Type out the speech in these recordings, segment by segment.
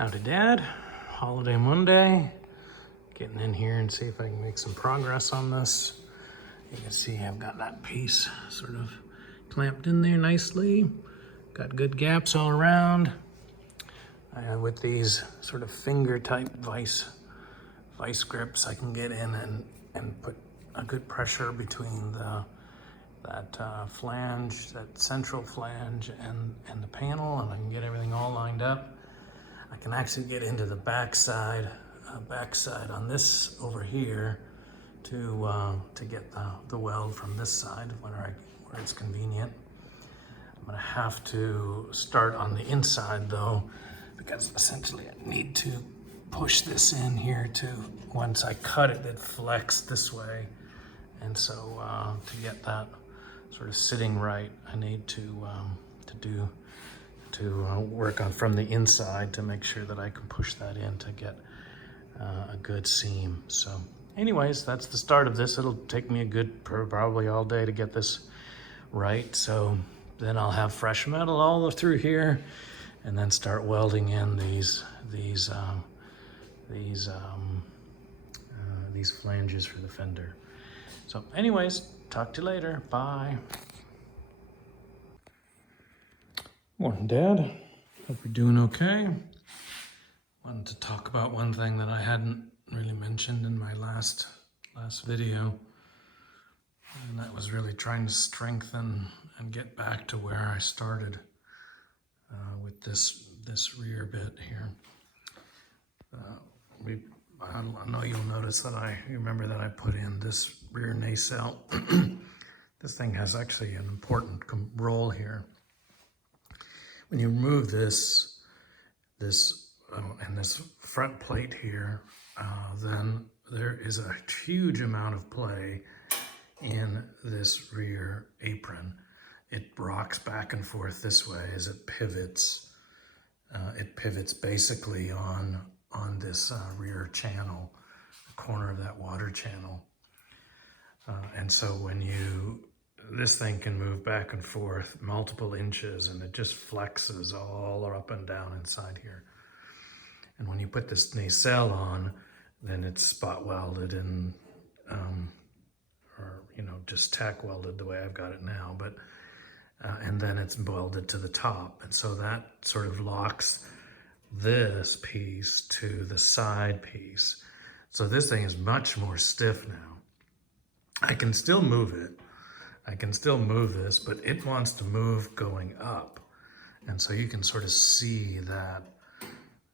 Howdy, Dad. Holiday Monday. Getting in here and see if I can make some progress on this. You can see I've got that piece sort of clamped in there nicely. Got good gaps all around. And with these sort of finger type vice grips, I can get in and put a good pressure between that flange, that central flange and the panel, and I can get everything all lined up. I can actually get into the backside on this over here to get the weld from this side where it's convenient. I'm gonna have to start on the inside though, because essentially I need to push this in here to, once I cut it, it flex this way. And so to get that sort of sitting right, I need to work on from the inside to make sure that I can push that in to get a good seam. So anyways, that's the start of this. It'll take me a good, probably all day to get this right. So then I'll have fresh metal all through here and then start welding in these flanges for the fender. So anyways, talk to you later. Bye. Morning, Dad. Hope you're doing okay. Wanted to talk about one thing that I hadn't really mentioned in my last video, and that was really trying to strengthen and get back to where I started with this rear bit here. I know you'll notice that you remember that I put in this rear nacelle. This thing has actually an important role here. When you remove this and this front plate here, then there is a huge amount of play in this rear apron. It rocks back and forth this way as it pivots. It pivots basically on this rear channel, the corner of that water channel. And so this thing can move back and forth multiple inches, and it just flexes all up and down inside here. And when you put this nacelle on, then it's spot welded and, or just tack welded the way I've got it now. But and then it's welded to the top, and so that sort of locks this piece to the side piece. So this thing is much more stiff now. I can still move it. I can still move this, but it wants to move going up. And so you can sort of see that,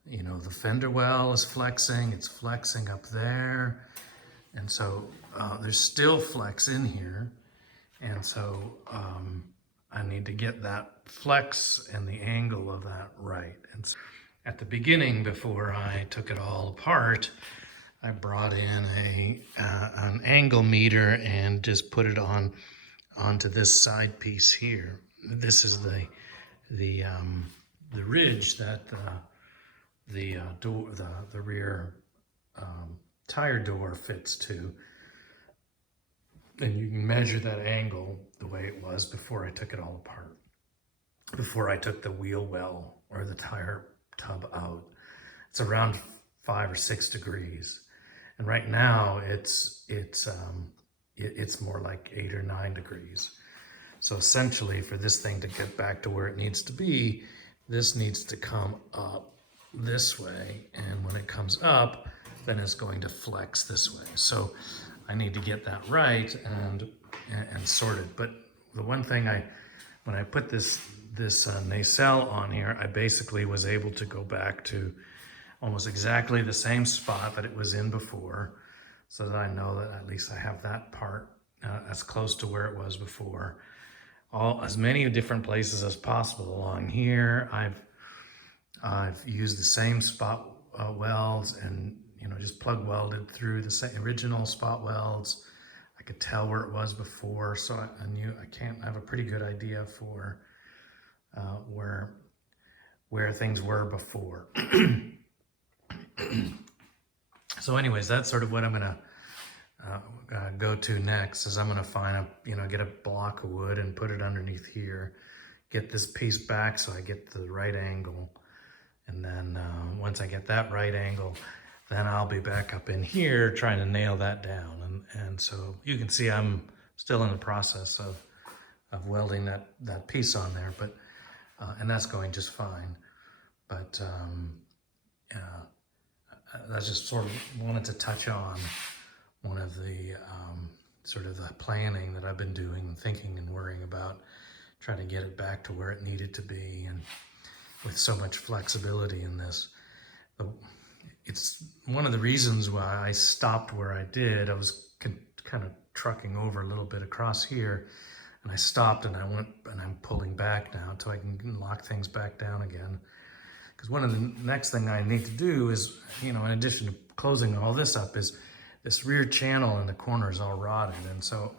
the fender well is flexing, it's flexing up there. And so there's still flex in here. And so I need to get that flex and the angle of that right. And so at the beginning, before I took it all apart, I brought in an angle meter and just put it onto this side piece here. This is the ridge that the rear tire door fits to, and you can measure that angle the way it was before I took it all apart, before I took the wheel well or the tire tub out. It's around 5 or 6 degrees, and right now it's more like 8 or 9 degrees. So essentially, for this thing to get back to where it needs to be, this needs to come up this way, and when it comes up, then it's going to flex this way. So I need to get that right and sorted. But the one thing when I put this nacelle on here, I basically was able to go back to almost exactly the same spot that it was in before, so that I know that at least I have that part as close to where it was before. As many different places as possible along here. I've used the same spot welds and just plug welded through the same original spot welds. I could tell where it was before, so I have a pretty good idea for where things were before. So anyways, that's sort of what I'm gonna go to next. Is I'm gonna find get a block of wood and put it underneath here, get this piece back so I get the right angle, And then once I get that right angle, then I'll be back up in here trying to nail that down. And so you can see I'm still in the process of welding that piece on there, but and that's going just fine. But I just sort of wanted to touch on one of the sort of the planning that I've been doing, thinking and worrying about, trying to get it back to where it needed to be. And with so much flexibility in this, it's one of the reasons why I stopped where I did. I was kind of trucking over a little bit across here, and I stopped and I went, and I'm pulling back now until I can lock things back down again. Because one of the next thing I need to do is, you know, in addition to closing all this up, is this rear channel in the corner is all rotted. And so,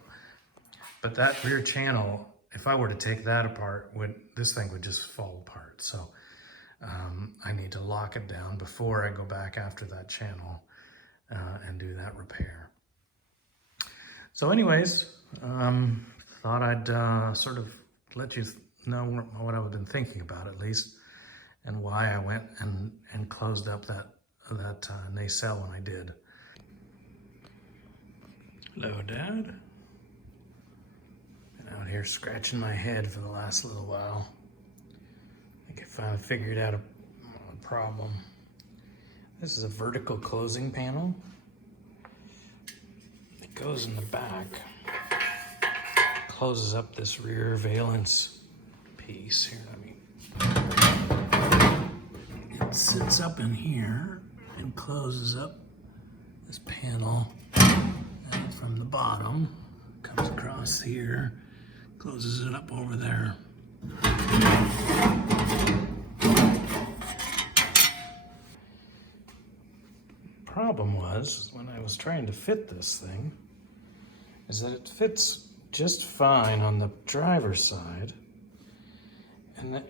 but that rear channel, if I were to take that apart, this thing would just fall apart. So I need to lock it down before I go back after that channel and do that repair. So anyways, thought I'd sort of let you know what I've been thinking about, at least, and why I went and closed up that nacelle when I did. Hello, Dad. Been out here scratching my head for the last little while. I think I finally figured out a problem. This is a vertical closing panel. It goes in the back. Closes up this rear valence piece here. It sits up in here and closes up this panel, and from the bottom comes across here, closes it up over there. Problem was, when I was trying to fit this thing, is that it fits just fine on the driver's side, and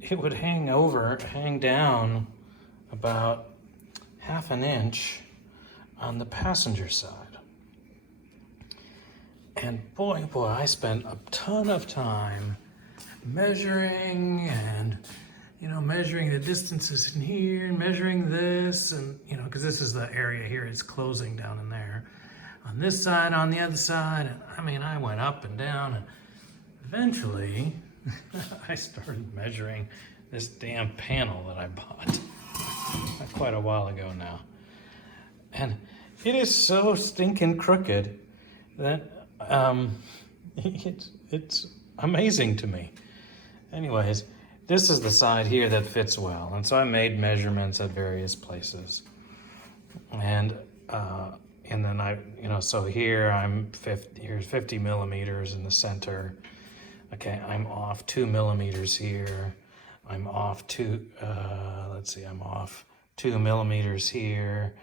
it would hang down about 1/2 inch on the passenger side. And boy, I spent a ton of time measuring and, you know, measuring the distances in here and measuring this, and, you know, because this is the area here, it's closing down in there. On this side, on the other side, and I mean, I went up and down, and eventually I started measuring this damn panel that I bought quite a while ago now. And it is so stinking crooked that it's amazing to me. Anyways, this is the side here that fits well. And so I made measurements at various places. And then I, you know, so here here's 50 millimeters in the center. Okay, I'm off 2 millimeters here. I'm off I'm off 2 millimeters here.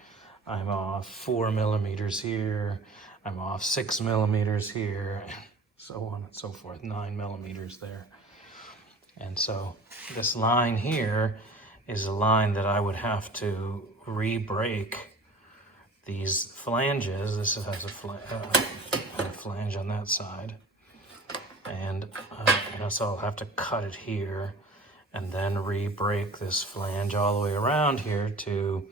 I'm off 4 millimeters here. I'm off 6 millimeters here, so on and so forth, 9 millimeters there. And so this line here is a line that I would have to re-break these flanges. This has a flange on that side. And you know, so I'll have to cut it here and then re-break this flange all the way around here to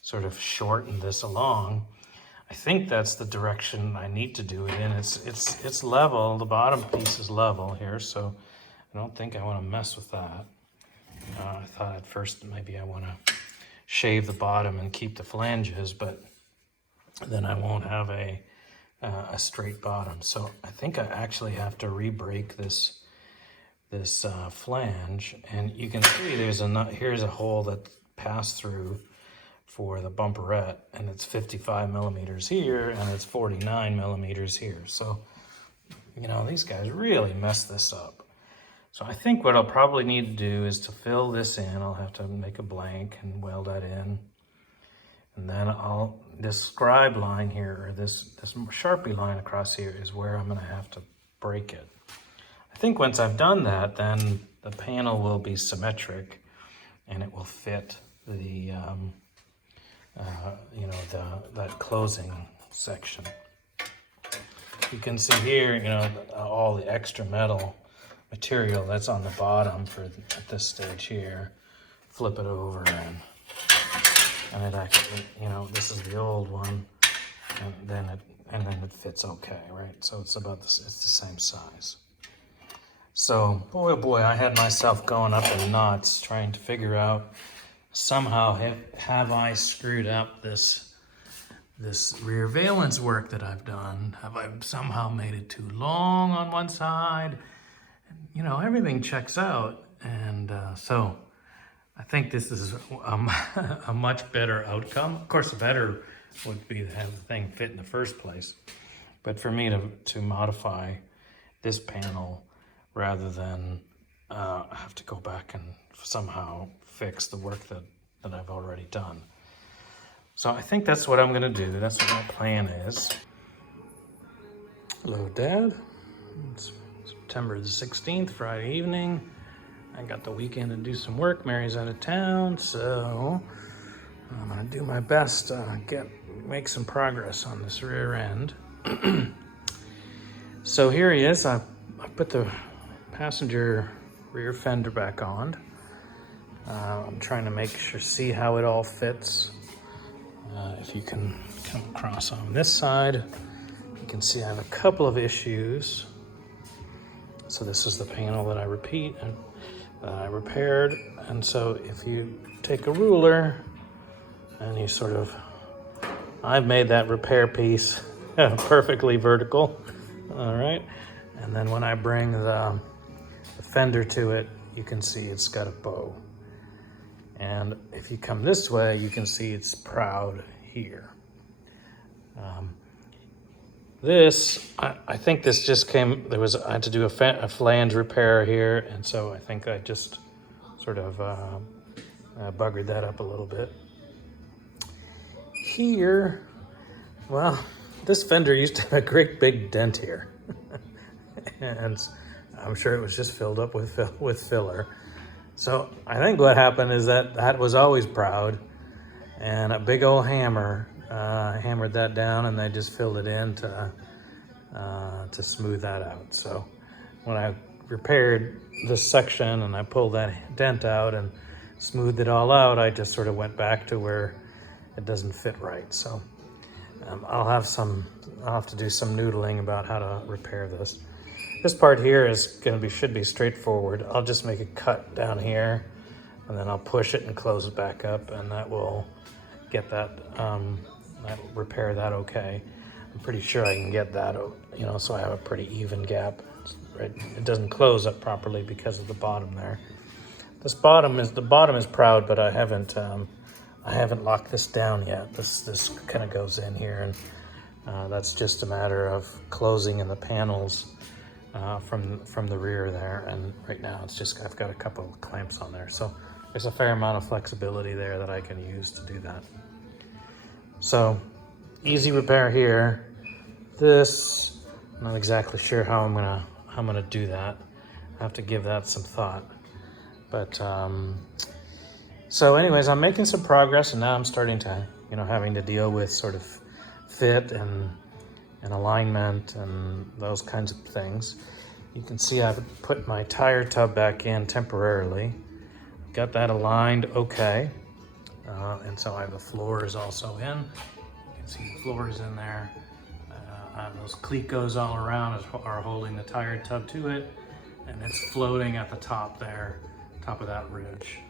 sort of shorten this along. I think that's the direction I need to do it in. It's level, the bottom piece is level here, so I don't think I want to mess with that. I thought at first maybe I want to shave the bottom and keep the flanges, but then I won't have a straight bottom. So I think I actually have to re-break this flange, and you can see here's a hole that passed through for the bumperette, and it's 55 millimeters here and it's 49 millimeters here. So, you know, these guys really messed this up. So I think what I'll probably need to do is to fill this in. I'll have to make a blank and weld that in. And then this scribe line here, or this Sharpie line across here, is where I'm gonna have to break it. I think once I've done that, then the panel will be symmetric and it will fit the, you know, that closing section. You can see here, you know, all the extra metal material that's on the bottom at this stage here flip it over and it actually, you know, this is the old one, and then it fits okay, right? So it's about this, it's the same size. So boy oh boy, I had myself going up in knots trying to figure out somehow have I screwed up this rear valence work that I've done? Have I somehow made it too long on one side? You know, everything checks out, and so I think this is a much better outcome. Of course, the better would be to have the thing fit in the first place, but for me to modify this panel rather than have to go back and somehow fix the work that I've already done. So I think that's what I'm gonna do. That's what my plan is. Hello, Dad. It's September the 16th, Friday evening. I got the weekend to do some work. Mary's out of town, so I'm gonna do my best to make some progress on this rear end. So here he is. I put the passenger rear fender back on. I'm trying to see how it all fits. If you can come across on this side, you can see I have a couple of issues. So this is the panel that I repaired. And so if you take a ruler and you sort of, I've made that repair piece perfectly vertical. All right. And then when I bring the fender to it, you can see it's got a bow. And if you come this way, you can see it's proud here. I think this just came, I had to do a flange repair here, and so I think I just sort of buggered that up a little bit. Here, well, this fender used to have a great big dent here. And I'm sure it was just filled up with filler. So I think what happened is that was always proud, and a big old hammer hammered that down, and they just filled it in to smooth that out. So when I repaired this section and I pulled that dent out and smoothed it all out, I just sort of went back to where it doesn't fit right. So I'll have to do some noodling about how to repair this. This part here should be straightforward. I'll just make a cut down here, and then I'll push it and close it back up, and that will get that, that will repair that okay. I'm pretty sure I can get that, you know, so I have a pretty even gap. Right? It doesn't close up properly because of the bottom there. The bottom is proud, but I haven't locked this down yet. This kind of goes in here, and that's just a matter of closing in the panels from the rear there, and right now it's just I've got a couple of clamps on there, so there's a fair amount of flexibility there that I can use to do that. So easy repair here. This, I'm not exactly sure how I'm gonna do that. I have to give that some thought. But so anyways, I'm making some progress, and now I'm starting to, you know, having to deal with sort of fit and alignment and those kinds of things. You can see I've put my tire tub back in temporarily. Got that aligned okay. And so I have the floors also in. You can see the floors in there. Those clecos all around are holding the tire tub to it, and it's floating at the top there, top of that ridge.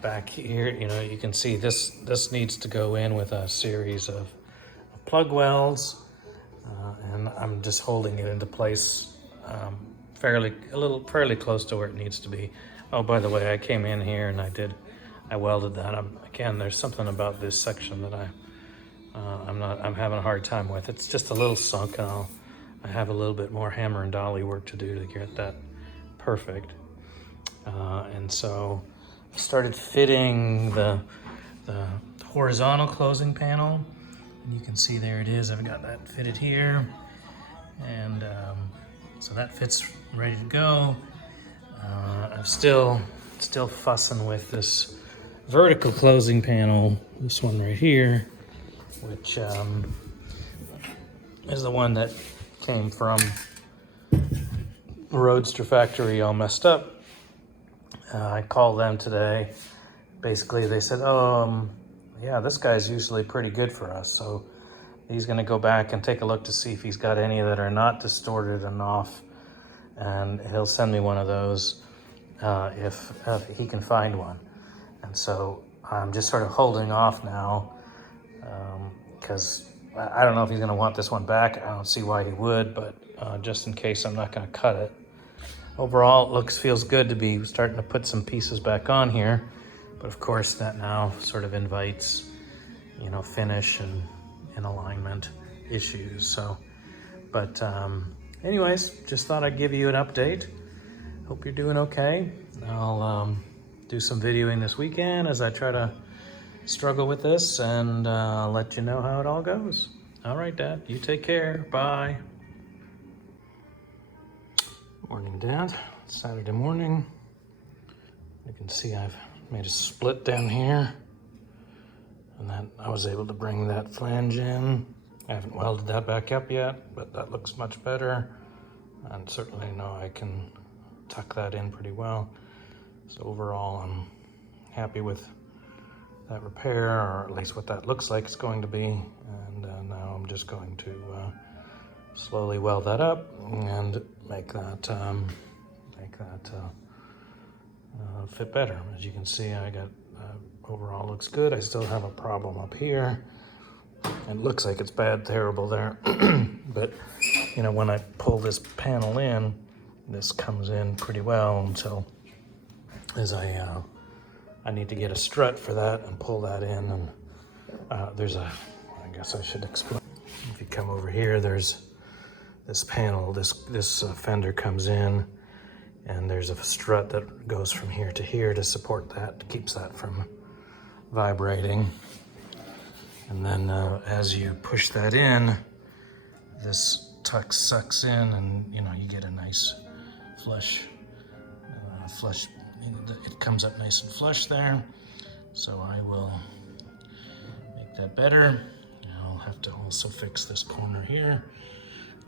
Back here, you know, you can see this needs to go in with a series of plug welds, and I'm just holding it into place fairly close to where it needs to be. Oh, by the way, I came in here and I welded that up. Again, there's something about this section that I'm having a hard time with. It's just a little sunk, and I have a little bit more hammer and dolly work to do to get that perfect. And so I started fitting the horizontal closing panel. And you can see there it is. I've got that fitted here, and so that fits ready to go. I'm still fussing with this vertical closing panel, this one right here, which is the one that came from Roadster factory all messed up. I called them today. Basically, they said, oh, yeah, this guy's usually pretty good for us. So he's going to go back and take a look to see if he's got any that are not distorted and off. And he'll send me one of those if he can find one. And so I'm just sort of holding off now because I don't know if he's going to want this one back. I don't see why he would, but just in case, I'm not going to cut it. Overall, it feels good to be starting to put some pieces back on here. But of course, that now sort of invites, finish and alignment issues. So, but anyways, just thought I'd give you an update. Hope you're doing okay. I'll do some videoing this weekend as I try to struggle with this, and let you know how it all goes. All right, Dad, you take care. Bye. Morning, Dad. It's Saturday morning. You can see I've made a split down here, and then I was able to bring that flange in. I haven't welded that back up yet, but that looks much better, and certainly know I can tuck that in pretty well. So overall, I'm happy with that repair, or at least what that looks like it's going to be. And now I'm just going to slowly weld that up and make that fit better. As you can see, I got overall looks good. I still have a problem up here. It looks like it's bad, terrible there. But when I pull this panel in, this comes in pretty well. And so as I need to get a strut for that and pull that in. And I guess I should explain. If you come over here, there's this panel, this fender comes in, and there's a strut that goes from here to support that, keeps that from vibrating. And then as you push that in, this sucks in, and you get a nice flush. It comes up nice and flush there. So I will make that better. I'll have to also fix this corner here.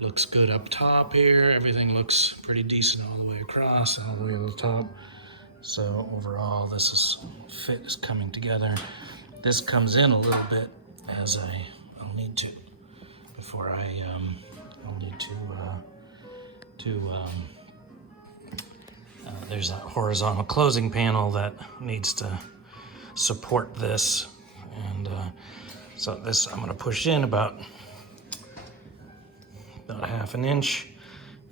Looks good up top here. Everything looks pretty decent all the way across, all the way to the top. So overall, fit is coming together. This comes in a little bit as I'll need to, before I'll need to there's a horizontal closing panel that needs to support this. And so this I'm gonna push in about half an inch,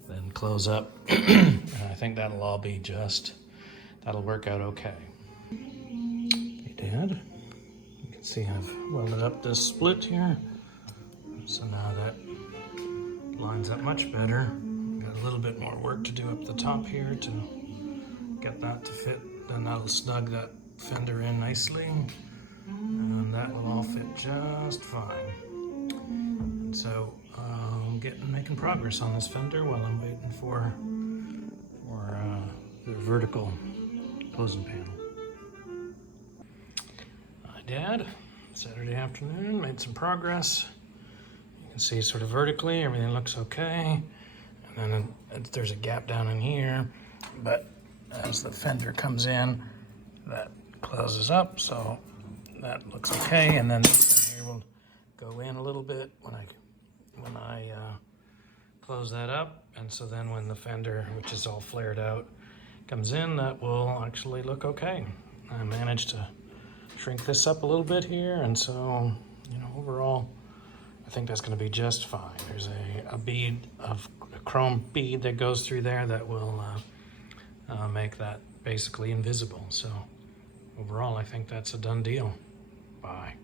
then close up. And I think that'll all be that'll work out okay. Okay, Dad, you can see I've welded up this split here. So now that lines up much better. Got a little bit more work to do up the top here to get that to fit. Then that'll snug that fender in nicely, and that will all fit just fine. And so I'm making progress on this fender while I'm waiting for the vertical closing panel. Hi, Dad. Saturday afternoon, made some progress. You can see sort of vertically, everything looks okay. And then there's a gap down in here, but as the fender comes in, that closes up, so that looks okay. And then this thing here will go in a little bit when I close that up. And so then when the fender, which is all flared out, comes in, that will actually look okay. I managed to shrink this up a little bit here, and so overall I think that's going to be just fine. There's a chrome bead that goes through there that will make that basically invisible. So overall, I think that's a done deal. Bye.